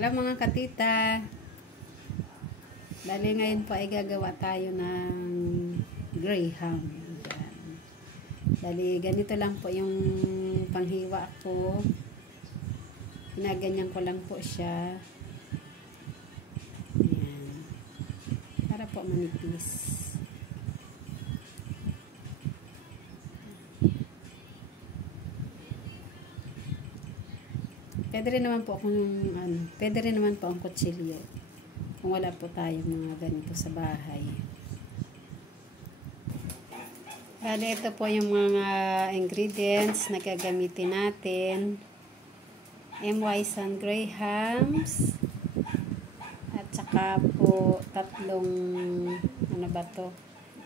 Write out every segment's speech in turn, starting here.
Hello mga katita. Dali ngayon po ay gagawa tayo ng graham. Dali ganito lang po yung panghiwa ko. Ginaganyan ko lang po siya. Ayan. Para po manipis. Pwede rin naman po pwede rin naman po ang kutsilyo. Kung wala po tayong mga ganito sa bahay. Bale, ito po yung mga ingredients na gagamitin natin. MY Sun Grahams. At saka po tatlong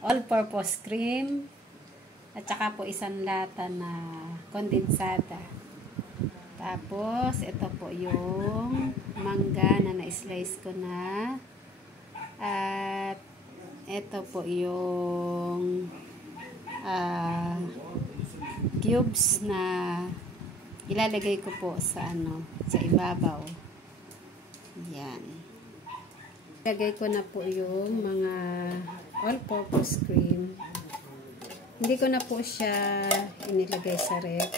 all-purpose cream. At saka po isang lata na kondensada. Tapos, ito po yung mangga na na-slice ko na. At, ito po yung cubes na ilalagay ko po sa sa ibabaw. Yan. Ilalagay ko na po yung mga all-purpose cream. Hindi ko na po siya inilagay sa ref.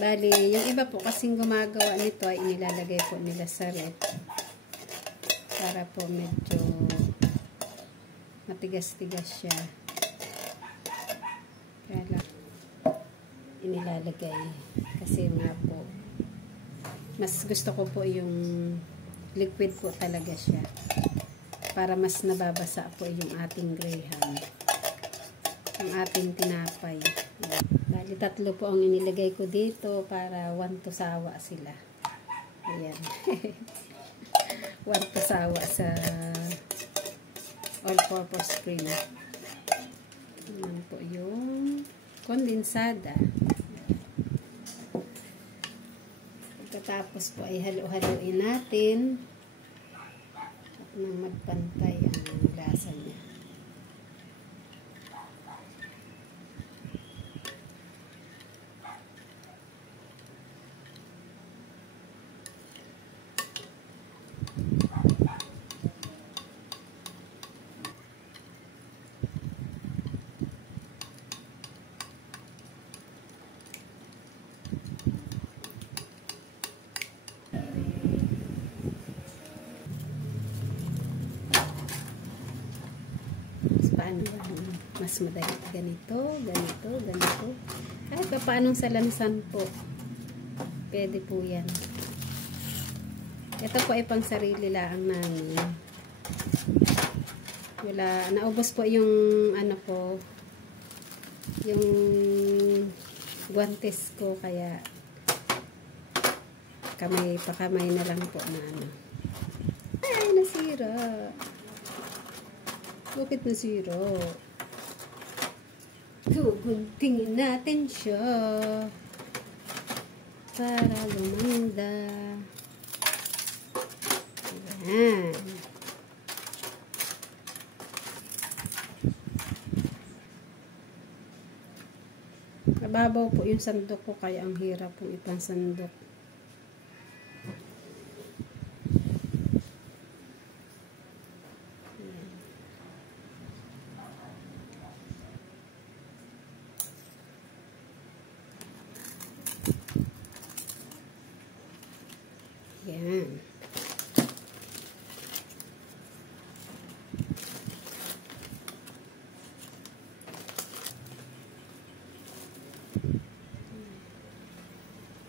Bali, yung iba po kasing gumagawa nito ay inilalagay po nila sa ref. Para po medyo matigas-tigas siya. Kaya lang inilalagay. Kasi nga po, mas gusto ko po yung liquid po talaga siya. Para mas nababasa po yung ating graham. Ang ating tinapay. Bali, tatlo po ang inilagay ko dito para 1 to sawa sila. Ayan. 1 to sawa sa all-purpose cream. Ayan po yung kondensada. Pagkatapos po ay halo-haloin natin at nang magpantay ang lasa niya. Paano ba? Mas madali ganito. Kahit pa paanong sa lansan po. Pwede po yan. Ito po ay pang sarili lang namin. Naubos po yung yung guantes ko, kaya kamay na lang po na Ay, nasira. Bakit nasira? Guguntingin natin siya para lumanda. Ayan. Nababaw po yung sandok ko, kaya ang hirap pong ipansandok. Yan.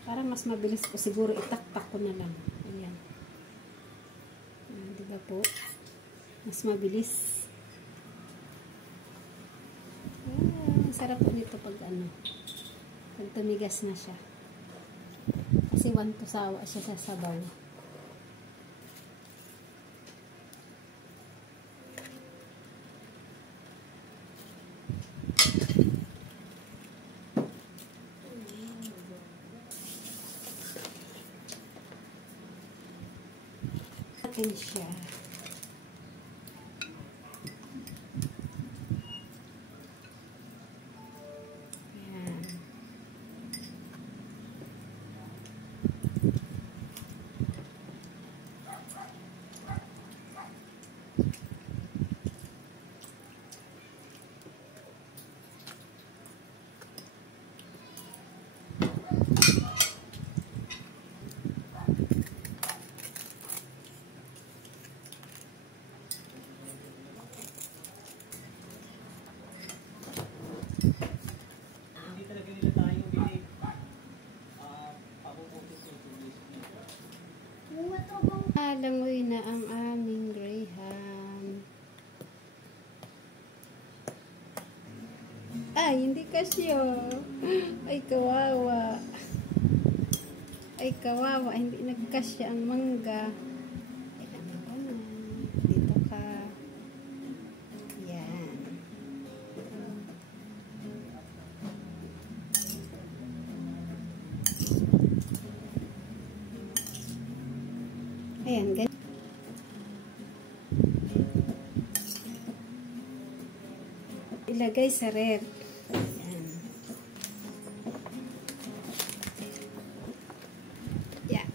Para mas mabilis po, siguro itakpak ko na lang. Ayan. Diba po? Mas mabilis. Sarap po nito pag pag tumigas na siya. Kasi 1 to sawa siya sa sabaw. Atin siya. Ayan. Lumalangoy na ang aming greyhound. Ay, hindi kasyo. Ay, kawawa. Ay, kawawa. Hindi nagkasya ang mangga. Ay, ano ka na. Dito ka. Yan. Ayan, ganyan. Ilagay sa ref. Ayan. Yeah.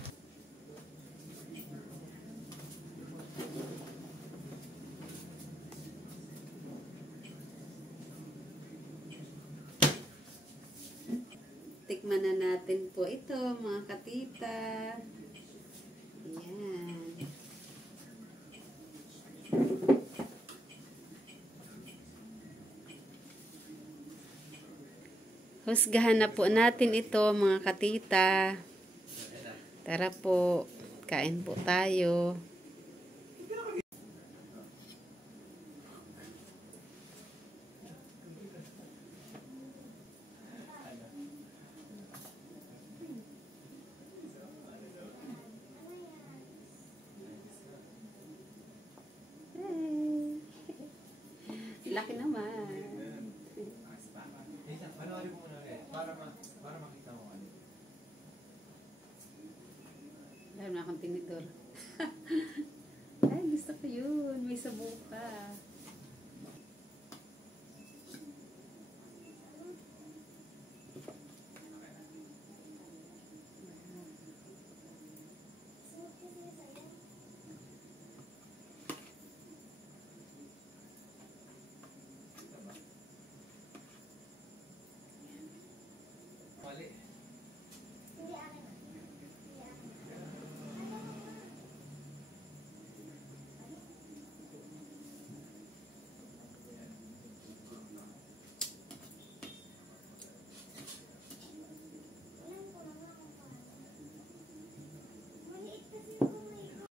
Tikman na natin po ito, mga katita. Ayan. Husgahan na po natin ito, mga katita. Tara po, kain po tayo. Laki naman. Panoorin mo muna ulit para makita mo ano. Dahil na akong tinidor.